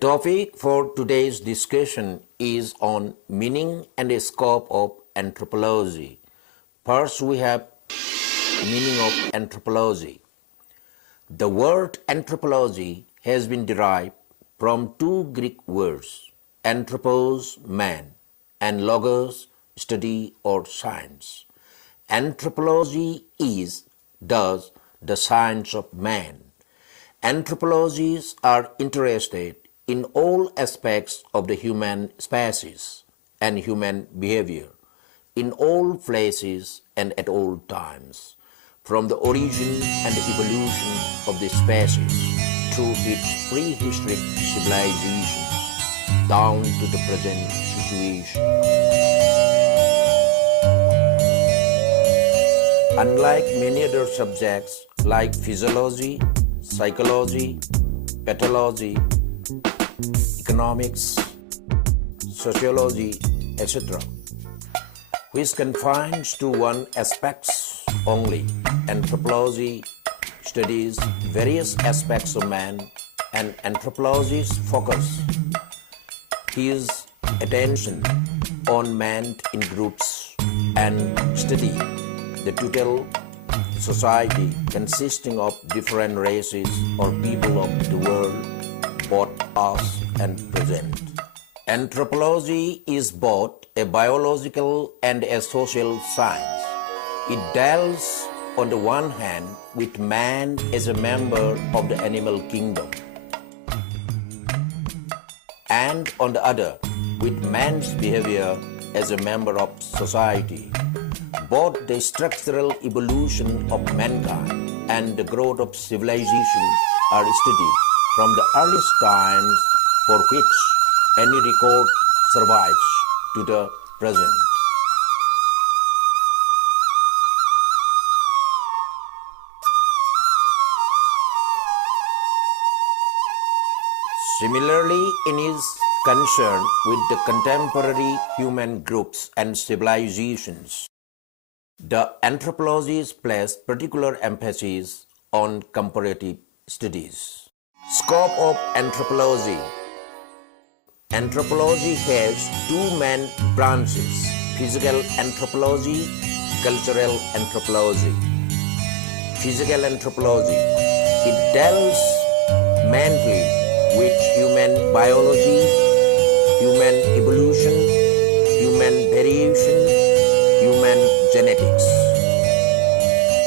topic for today's discussion is on meaning and scope of anthropology. First, we have meaning of anthropology. The word anthropology has been derived from two Greek words, anthropos, man, and logos, study or science. Anthropology is, thus, the science of man. Anthropologists are interested in all aspects of the human species and human behavior, in all places and at all times, from the origin and evolution of the species through its prehistoric civilization down to the present situation. Unlike many other subjects like physiology, psychology, pathology, economics, sociology, etc., which confines to one aspect only, anthropology studies various aspects of man, and anthropologists focus his attention on man in groups and study the total society consisting of different races or people of the world, both past and present. Anthropology is both a biological and a social science. It deals on the one hand with man as a member of the animal kingdom, and on the other with man's behavior as a member of society. Both the structural evolution of mankind and the growth of civilization are studied from the earliest times for which any record survives to the present. Similarly, in his concern with the contemporary human groups and civilizations, the anthropologists place particular emphasis on comparative studies. Scope of anthropology. Anthropology has two main branches, physical anthropology, cultural anthropology. Physical anthropology, it deals mainly with human biology, human evolution, human variation, human genetics.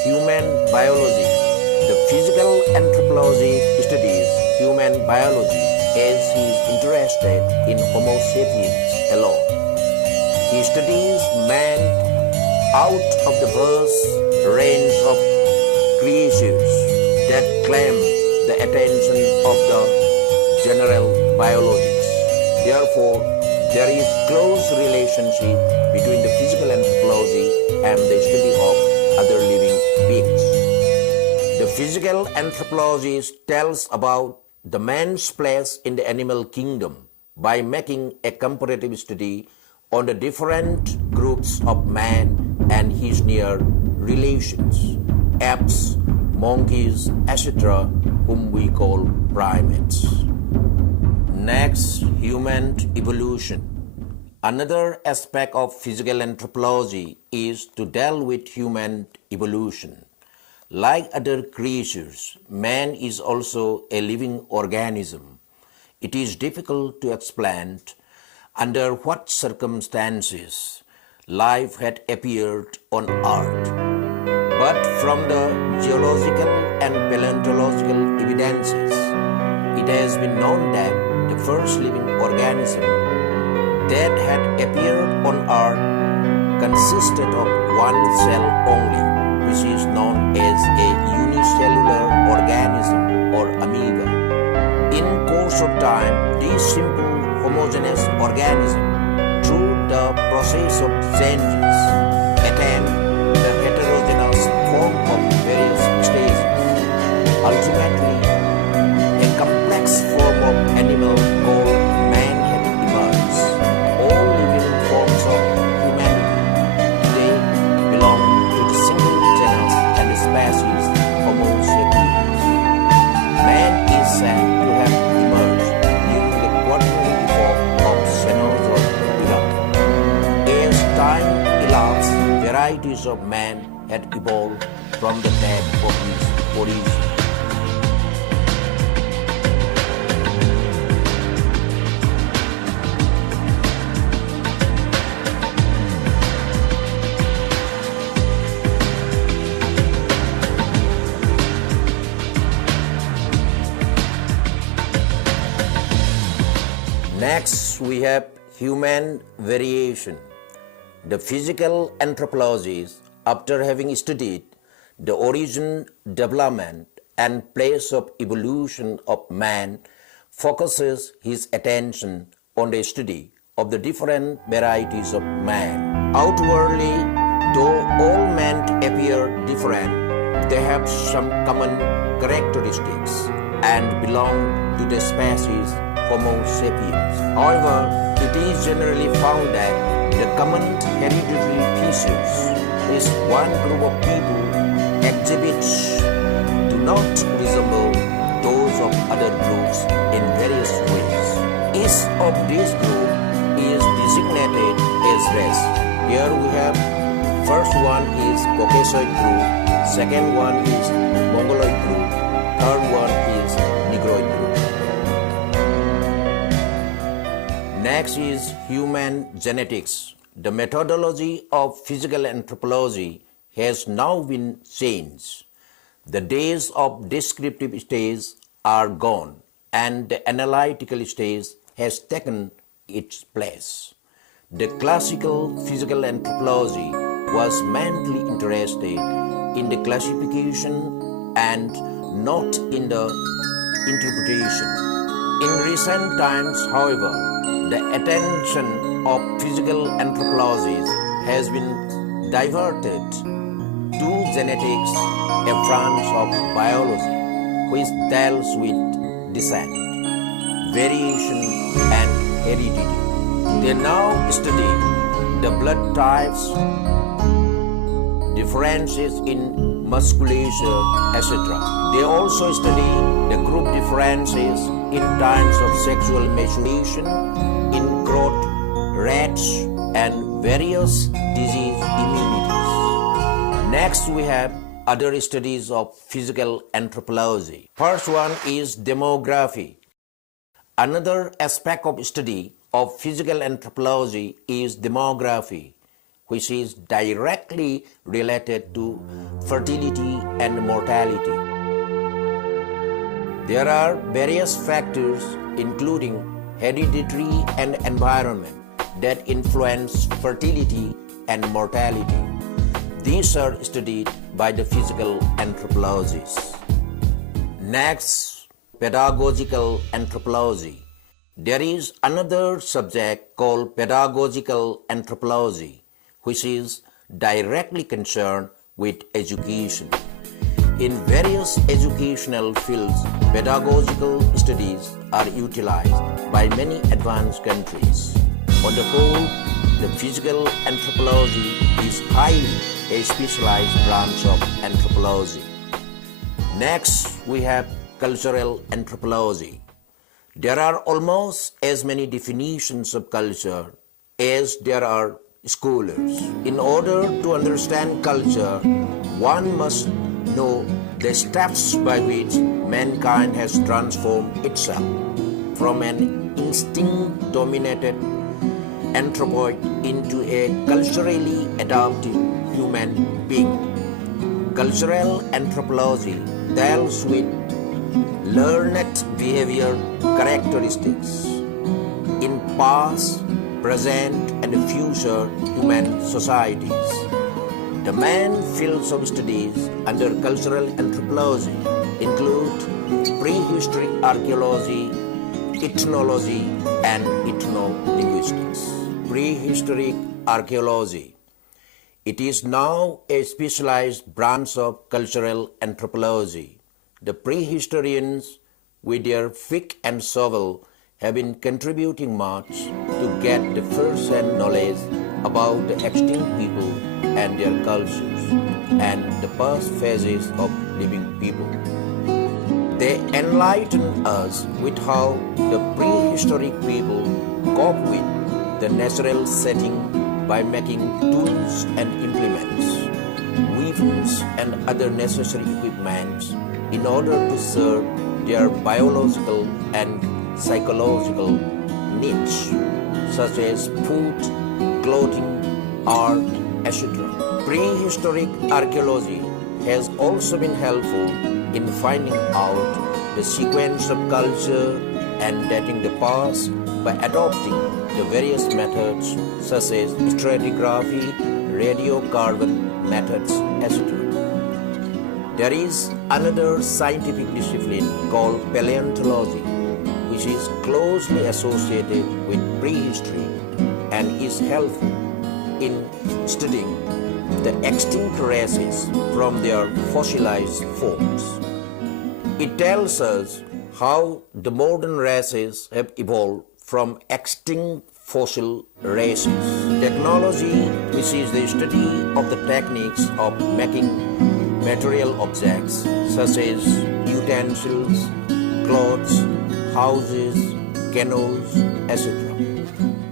Human biology. The physical anthropology studies human biology as he is interested in Homo sapiens alone. He studies man out of the vast range of creatures that claim the attention of the general biologists. Therefore, there is close relationship between the physical anthropology and the study of other living beings. The physical anthropologist tells about the man's place in the animal kingdom by making a comparative study on the different groups of man and his near relations, apes, monkeys, etc., whom we call primates. Next, human evolution. Another aspect of physical anthropology is to deal with human evolution. Like other creatures, man is also a living organism. It is difficult to explain under what circumstances life had appeared on Earth. But from the geological and paleontological evidences, it has been known that the first living organism that had appeared on Earth consisted of one cell only, which is known as a unicellular organism or amoeba. In course of time, this simple homogeneous organism, through the process of changes, attained the heterogeneous form of various stages. Ultimately, a complex form of animal called man had emerged. All living forms of humanity today belong to the single genus and species Homo sapiens. Man is said to have emerged during the varieties of man had evolved from the dead of his origin. Next, we have human variation. The physical anthropologists, after having studied the origin, development, and place of evolution of man, focuses his attention on the study of the different varieties of man. Outwardly, though all men appear different, they have some common characteristics and belong to the species Homo sapiens. However, it is generally found that the common hereditary features is one group of people exhibits do not resemble those of other groups in various ways. Each of these groups is designated as race. Here we have first one is Caucasoid group, second one is Mongoloid group, third one is Negroid group. Next is human genetics. The methodology of physical anthropology has now been changed. The days of descriptive stage are gone and the analytical stage has taken its place. The classical physical anthropology was mainly interested in the classification and not in the interpretation. In recent times, however, the attention of physical anthropologists has been diverted to genetics, a branch of biology which deals with descent, variation, and heredity. They now study the blood types, differences in musculature, etc. They also study the group differences in times of sexual maturation, in growth rates, and various disease immunities. Next, we have other studies of physical anthropology. First one is demography. Another aspect of study of physical anthropology is demography, which is directly related to fertility and mortality. There are various factors, including hereditary and environment, that influence fertility and mortality. These are studied by the physical anthropologists. Next, pedagogical anthropology. There is another subject called pedagogical anthropology, which is directly concerned with education. In various educational fields, pedagogical studies are utilized by many advanced countries. On the whole, the physical anthropology is highly a specialized branch of anthropology. Next, we have cultural anthropology. There are almost as many definitions of culture as there are scholars. In order to understand culture, one must know the steps by which mankind has transformed itself from an instinct-dominated anthropoid into a culturally adaptive human being. Cultural anthropology deals with learned behavior characteristics in past, present, and future human societies. The main fields of studies under cultural anthropology include prehistoric archaeology, ethnology, and ethnolinguistics. Prehistoric archaeology. It is now a specialized branch of cultural anthropology. The prehistorians, with their pick and shovel, have been contributing much to get the first-hand knowledge about the extinct people and their cultures and the past phases of living people. They enlighten us with how the prehistoric people cope with the natural setting by making tools and implements, weapons and other necessary equipments in order to serve their biological and psychological needs, such as food, clothing, art, etc. Prehistoric archaeology has also been helpful in finding out the sequence of culture and dating the past by adopting the various methods such as stratigraphy, radiocarbon methods, etc. There is another scientific discipline called paleontology, which is closely associated with prehistory and is helpful in studying the extinct races from their fossilized forms. It tells us how the modern races have evolved from extinct fossil races. Technology, which is the study of the techniques of making material objects such as utensils, clothes, houses, canoes, etc.,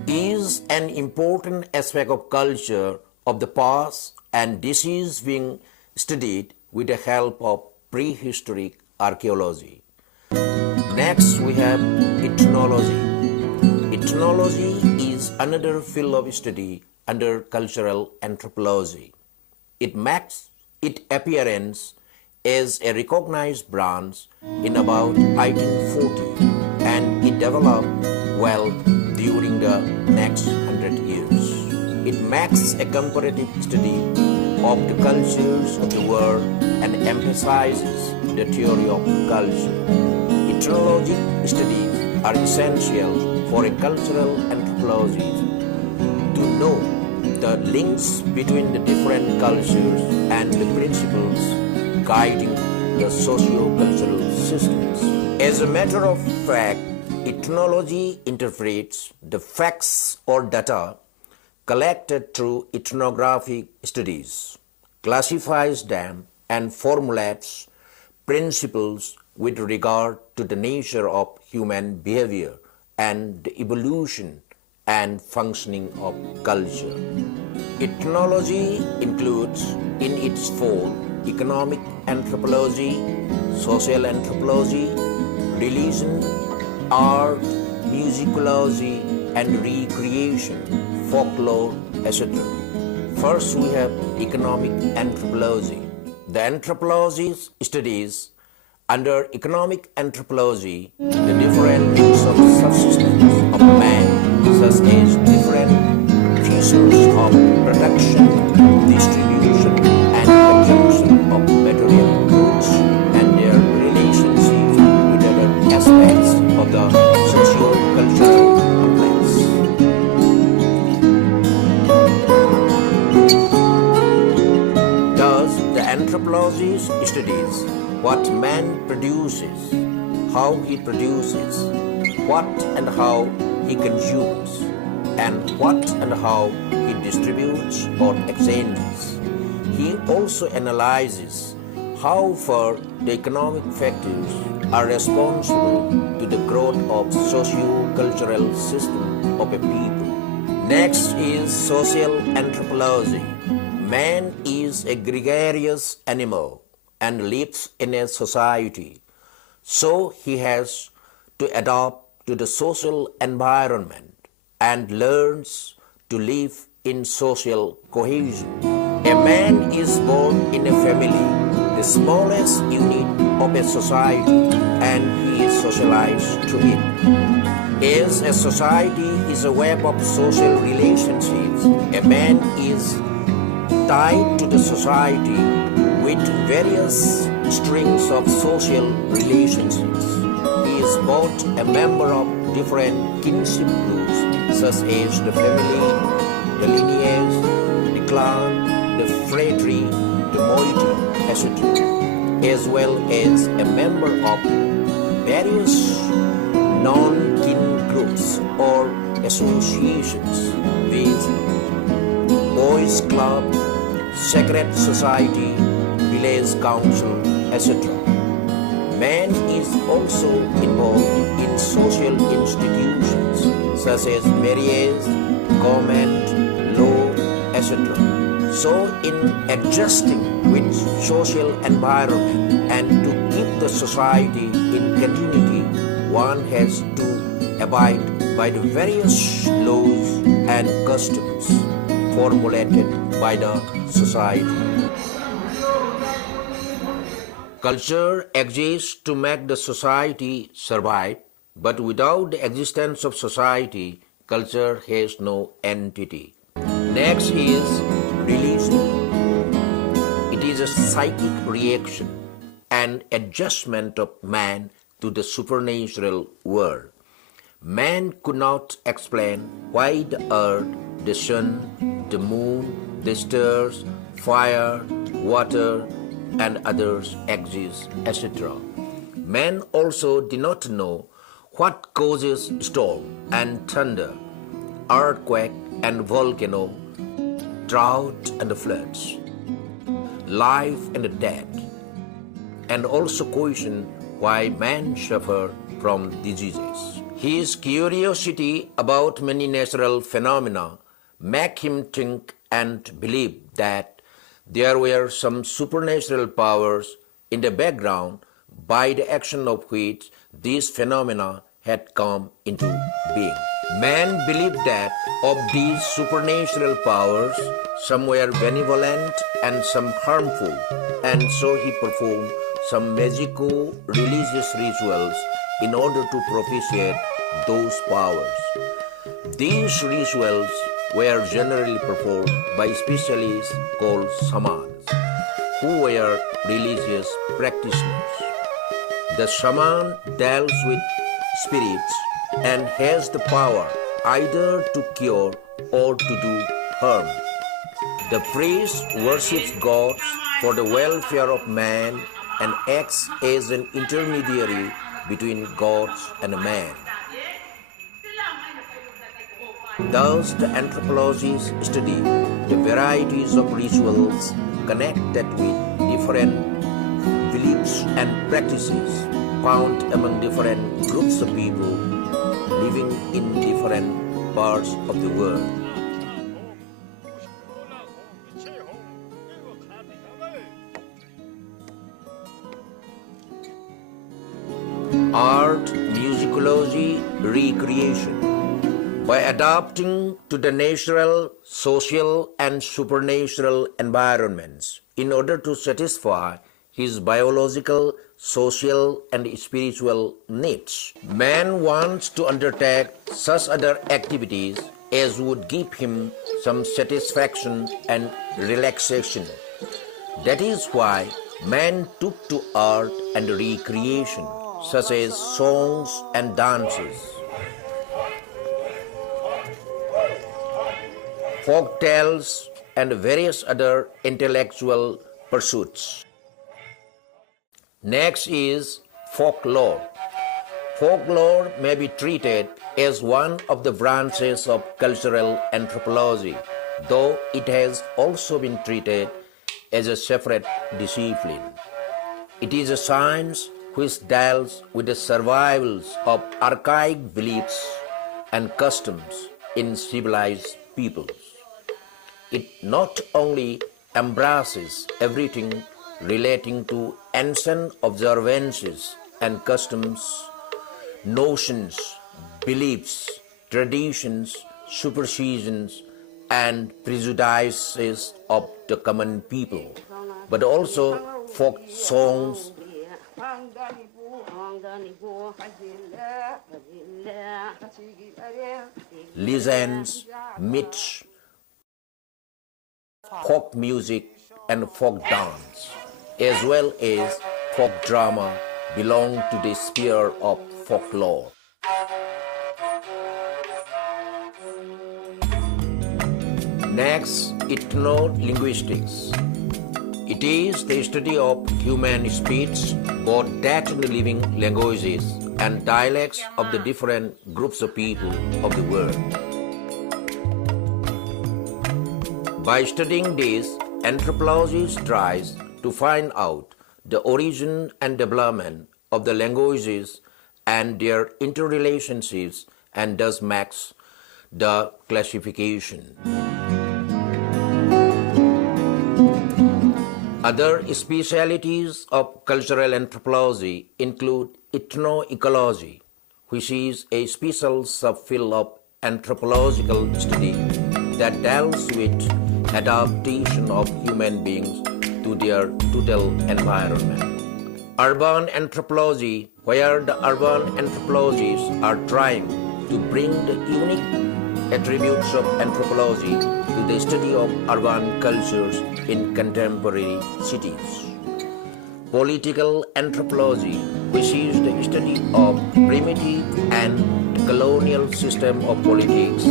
is an important aspect of culture of the past, and this is being studied with the help of prehistoric archaeology. Next, we have ethnology. Ethnology is another field of study under cultural anthropology. It makes its appearance as a recognized branch in about 1840, and it developed well during the next 100 years. It makes a comparative study of the cultures of the world and emphasizes the theory of culture. Ethnologic studies are essential for a cultural anthropology to know the links between the different cultures and the principles guiding the socio-cultural systems. As a matter of fact, ethnology interprets the facts or data collected through ethnographic studies, classifies them, and formulates principles with regard to the nature of human behavior and the evolution and functioning of culture. Ethnology includes in its fold economic anthropology, social anthropology, religion, art, musicology, and recreation, folklore, etc. First, we have economic anthropology. The anthropology studies under economic anthropology the different means of subsistence of man, such as different features of production, distribution, and consumption of material goods and their relationship with other aspects of the socio-cultural complex. Thus, the anthropology studies what man produces, how he produces, what and how he consumes, and what and how he distributes or exchanges. He also analyzes how far the economic factors are responsible to the growth of socio-cultural system of a people. Next is social anthropology. Man is a gregarious animal and lives in a society, so he has to adapt to the social environment and learns to live in social cohesion. A man is born in a family, the smallest unit of a society, and he is socialized to it. As a society is a web of social relationships, a man is tied to the society with various strings of social relationships. He is both a member of different kinship groups such as the family, the lineage, the clan, the phratry, the moiety, etc., as well as a member of various non-kin groups or associations with boys' club, secret society, village council, etc. Man is also involved in social institutions such as marriage, government, law, etc. So in adjusting with social environment and to keep the society in continuity, one has to abide by the various laws and customs formulated by the society. Culture exists to make the society survive, but without the existence of society, culture has no entity. Next is religion. It is a psychic reaction and adjustment of man to the supernatural world. Man could not explain why the earth, the sun, the moon, the stars, fire, water, and others exist, etc. Man also did not know what causes storm and thunder, earthquake and volcano, drought and floods, life and death, and also question why man suffer from diseases. His curiosity about many natural phenomena make him think and believe that there were some supernatural powers in the background by the action of which these phenomena had come into being. Man believed that of these supernatural powers, some were benevolent and some harmful, and so he performed some magical religious rituals in order to propitiate those powers. These rituals were generally performed by specialists called shamans, who were religious practitioners. The shaman deals with spirits and has the power either to cure or to do harm. The priest worships gods for the welfare of man and acts as an intermediary between gods and man. Thus, the anthropologists study the varieties of rituals connected with different beliefs and practices found among different groups of people living in different parts of the world. Art, musicology, recreation. By adapting to the natural, social, and supernatural environments in order to satisfy his biological, social, and spiritual needs, man wants to undertake such other activities as would give him some satisfaction and relaxation. That is why man took to art and recreation, such as songs and dances, folk tales, and various other intellectual pursuits. Next is folklore. Folklore may be treated as one of the branches of cultural anthropology, though it has also been treated as a separate discipline. It is a science which deals with the survivals of archaic beliefs and customs in civilized peoples. It not only embraces everything relating to ancient observances and customs, notions, beliefs, traditions, superstitions, and prejudices of the common people, but also folk songs, legends, myths, folk music, and folk dance, as well as folk drama, belong to the sphere of folklore. Next, ethno-linguistics. It is the study of human speech, both that in the living languages and dialects of the different groups of people of the world. By studying this, anthropologists tries to find out the origin and development of the languages and their interrelationships, and thus makes the classification. Other specialities of cultural anthropology include ethnoecology, which is a special subfield of anthropological study that deals with adaptation of human beings to their total environment. Urban anthropology, where the urban anthropologists are trying to bring the unique attributes of anthropology to the study of urban cultures in contemporary cities. Political anthropology, which is the study of primitive and colonial system of politics.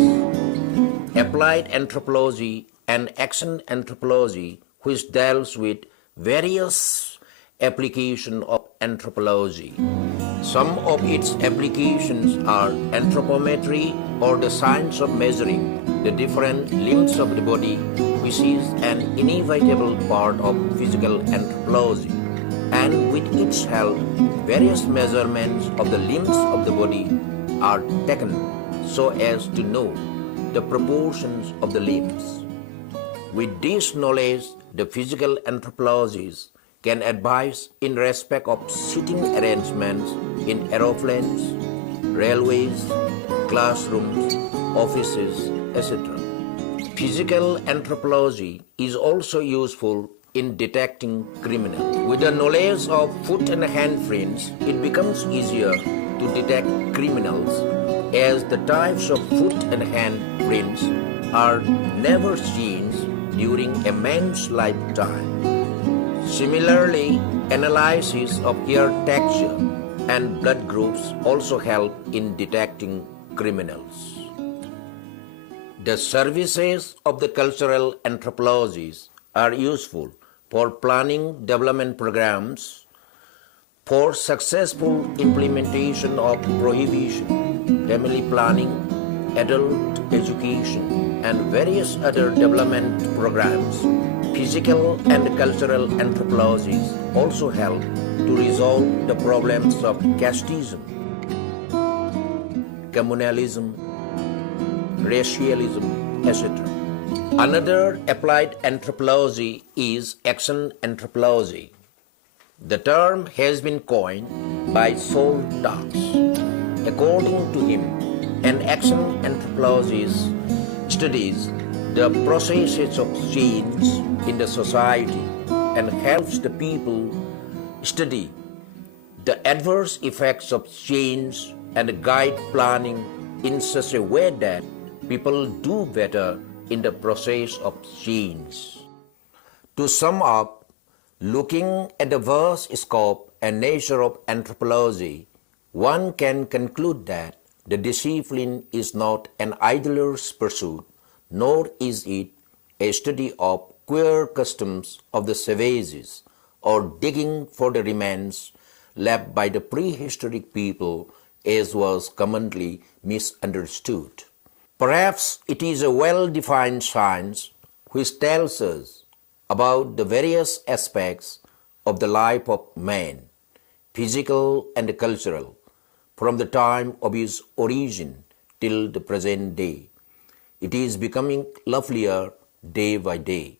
Applied anthropology and action anthropology, which deals with various applications of anthropology. Some of its applications are anthropometry, or the science of measuring the different limbs of the body, which is an inevitable part of physical anthropology. And with its help, various measurements of the limbs of the body are taken so as to know the proportions of the limbs. With this knowledge, the physical anthropologists can advise in respect of seating arrangements in aeroplanes, railways, classrooms, offices, etc. Physical anthropology is also useful in detecting criminals. With the knowledge of foot and hand prints, it becomes easier to detect criminals, as the types of foot and hand prints are never changed during a man's lifetime. Similarly, analysis of hair texture and blood groups also help in detecting criminals. The services of the cultural anthropologists are useful for planning development programs, for successful implementation of prohibition, family planning, adult education, and various other development programs. Physical and cultural anthropologies also help to resolve the problems of casteism, communalism, racialism, etc. Another applied anthropology is action anthropology. The term has been coined by Saul Dawes. According to him, an action anthropologist studies the processes of change in the society and helps the people study the adverse effects of change and guide planning in such a way that people do better in the process of change. To sum up, looking at the vast scope and nature of anthropology, one can conclude that the discipline is not an idler's pursuit, nor is it a study of queer customs of the savages or digging for the remains left by the prehistoric people, as was commonly misunderstood. Perhaps it is a well-defined science which tells us about the various aspects of the life of man, physical and cultural, from the time of his origin till the present day. It is becoming lovelier day by day.